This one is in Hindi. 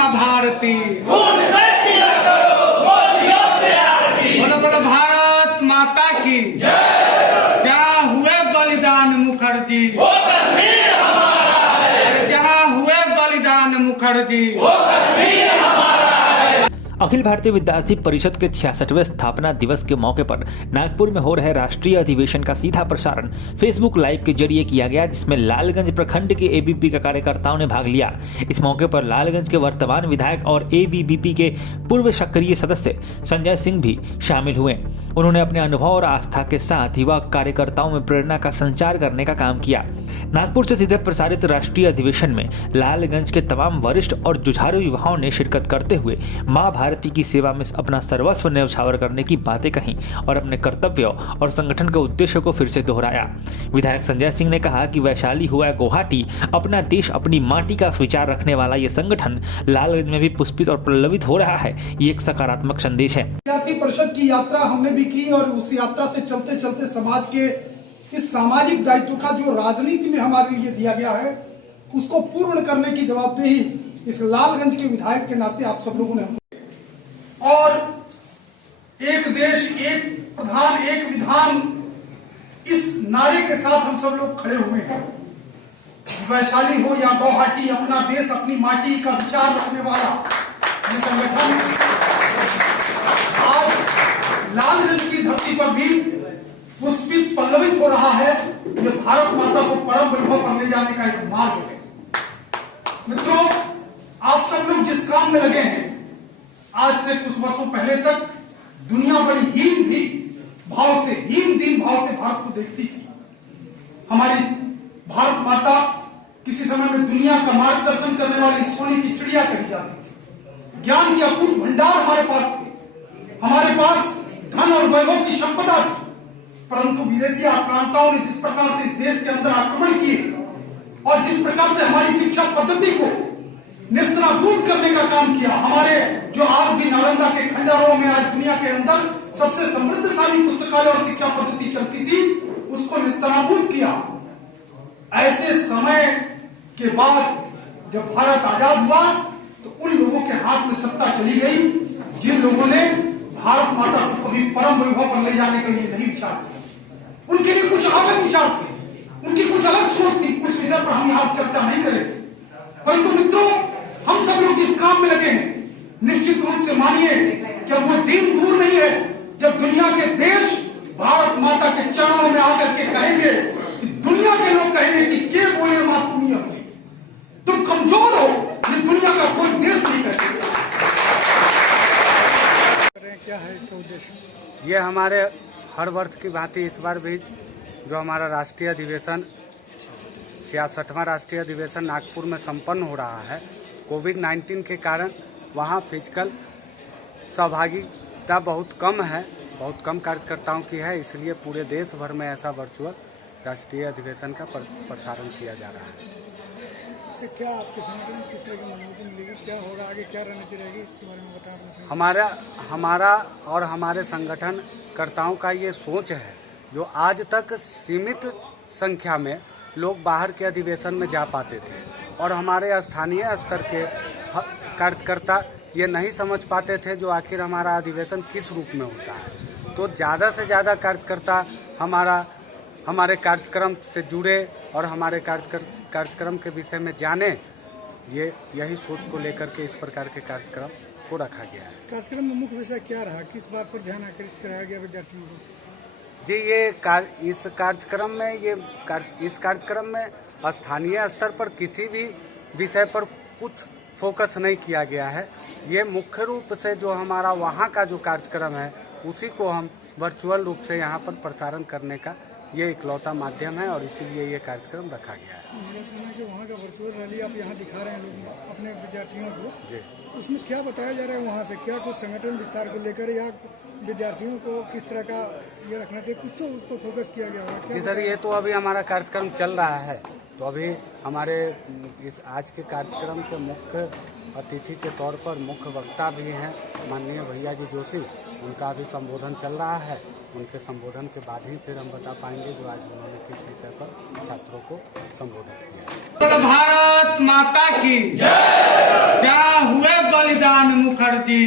माँ भारती, खून से किया करो मोदियों से आरती। बोलो बोलो भारत माता की जय। जहाँ हुए बलिदान मुखर्जी, वो कश्मीर हमारा है, जहाँ हुए बलिदान मुखर्जी, वो कश्मीर हमारा है। अखिल भारतीय विद्यार्थी परिषद के 66वें स्थापना दिवस के मौके पर नागपुर में हो रहे राष्ट्रीय अधिवेशन का सीधा प्रसारण फेसबुक लाइव के जरिए किया गया, जिसमें लालगंज प्रखंड के एबीवीपी के कार्यकर्ताओं ने भाग लिया। इस मौके पर लालगंज के वर्तमान विधायक और एबीवीपी के पूर्व सक्रिय सदस्य संजय सिंह भी शामिल हुए। उन्होंने अपने अनुभव और आस्था के साथ युवा कार्यकर्ताओं में प्रेरणा का संचार करने का काम किया। नागपुर से सीधे प्रसारित राष्ट्रीय अधिवेशन में लालगंज के तमाम वरिष्ठ और जुझारू युवाओं ने शिरकत करते हुए मां भारती की सेवा में अपना सर्वस्व न्यौछावर करने की बातें कहीं और अपने कर्तव्यों और संगठन के उद्देश्य को फिर से दोहराया। विधायक संजय सिंह ने कहा कि वैशाली हुआ है गुवाहाटी, अपना देश अपनी माटी का विचार रखने वाला ये संगठन लालगंज में भी पुष्पित और प्रलवित हो रहा है। ये एक सकारात्मक संदेश है। विद्यार्थी परिषद की यात्रा हमने भी की और उस यात्रा से चलते चलते समाज के इस सामाजिक दायित्व का जो राजनीति में हमारे लिए दिया गया है उसको पूर्ण करने की जवाबदेही इस लालगंज के विधायक के नाते आप सब लोगों ने और एक देश एक प्रधान एक विधान इस नारे के साथ हम सब लोग खड़े हुए हैं। वैशाली हो या गुवाहाटी, अपना देश अपनी माटी का विचार रखने वाला ये संगठन आज लालगंज की धरती पर भी पुष्पित पल्लवित हो रहा है। ये भारत माता को परम वैभव पर ले जाने का एक मार्ग है। मित्रों, आप सब लोग जिस काम में लगे हैं, आज से कुछ वर्षों पहले तक दुनिया बड़ी हीन दीन भाव से भारत को देखती थी। हमारी भारत माता किसी समय में दुनिया का मार्गदर्शन करने वाली सोने की चिड़िया कही जाती थी। ज्ञान के अकूट भंडार हमारे पास थे, हमारे पास धन और वैभव की संपदा थी, परंतु विदेशी आक्रांताओं ने जिस प्रकार से इस देश के अंदर आक्रमण किए और जिस प्रकार से हमारी शिक्षा पद्धति को निस्तानाबूद करने का काम किया, हमारे जो आज भी नालंदा के खंडहरों में आज दुनिया के अंदर सबसे समृद्धशाली पुस्तकालय और शिक्षा पद्धति चलती थी, उसको निस्तानाबूद किया। ऐसे समय के बाद जब भारत आजाद हुआ तो उन लोगों के हाथ में सत्ता चली गई जिन लोगों ने भारत माता को कभी परम वैभव पर ले जाने के लिए नहीं विचार किया। उनके लिए कुछ अलग विचार थे, उनकी कुछ अलग सोच थी। उस विषय पर हम यहाँ चर्चा नहीं करेंगे, परंतु मित्रों, हम सब लोग जिस काम में लगे हैं, निश्चित रूप से मानिए कि वो दिन दूर नहीं है जब दुनिया के देश भारत माता के चरणों में आकर के कहेंगे कि दुनिया के लोग कहेंगे कि के बोले मां तुम अपनी, तुम कमजोर हो, ये दुनिया का कोई देश नहीं कर सकता। क्या है इसका उद्देश्य? ये हमारे हर वर्ष की भांति इस बार भी जो हमारा राष्ट्रीय अधिवेशन 66वां राष्ट्रीय अधिवेशन नागपुर में संपन्न हो रहा है, कोविड-19 के कारण वहाँ फिजिकल सहभागिता बहुत कम कार्यकर्ताओं की है, इसलिए पूरे देश भर में ऐसा वर्चुअल राष्ट्रीय अधिवेशन का प्रसारण किया जा रहा है। इससे क्या आपके संगठन में किस तरह की मजबूती मिलेगी, क्या होगा आगे, क्या रणनीति रहेगी, इसके बारे में बताएं। हमारा और हमारे संगठन कर्ताओं का ये सोच है, जो आज तक सीमित संख्या में लोग बाहर के अधिवेशन में जा पाते थे और हमारे स्थानीय स्तर के कार्यकर्ता ये नहीं समझ पाते थे जो आखिर हमारा अधिवेशन किस रूप में होता है। तो ज़्यादा से ज़्यादा कार्यकर्ता हमारे कार्यक्रम से जुड़े और हमारे कार्यक्रम के विषय में जाने, यही सोच को लेकर के इस प्रकार के कार्यक्रम को रखा गया है। इस कार्यक्रम में मुख्य विषय क्या रहा, किस बात पर ध्यान आकर्षित कराया गया विद्यार्थियों को? जी, इस कार्यक्रम में स्थानीय स्तर पर किसी भी विषय पर कुछ फोकस नहीं किया गया है। ये मुख्य रूप से जो हमारा वहाँ का जो कार्यक्रम है उसी को हम वर्चुअल रूप से यहाँ पर प्रसारण करने का ये इकलौता माध्यम है और इसीलिए ये कार्यक्रम रखा गया है। मेरा कहना है कि वहाँ का वर्चुअल रैली आप यहाँ दिखा रहे हैं लोग अपने विद्यार्थियों को, जी, उसमें क्या बताया जा रहा है वहाँ से, क्या कुछ संगठन विस्तार को लेकर या विद्यार्थियों को किस तरह का ये रखना चाहिए, कुछ तो उस पर फोकस किया गया होगा? जी सर, ये तो अभी हमारा कार्यक्रम चल रहा है, तो अभी हमारे इस आज के कार्यक्रम के मुख्य अतिथि के तौर पर मुख्य वक्ता भी हैं माननीय भैया जी जोशी, उनका भी संबोधन चल रहा है। उनके संबोधन के बाद ही फिर हम बता पाएंगे जो आज उन्होंने किस विषय पर छात्रों को संबोधित किया। भारत माता की जहाँ हुए बलिदान मुखर्जी।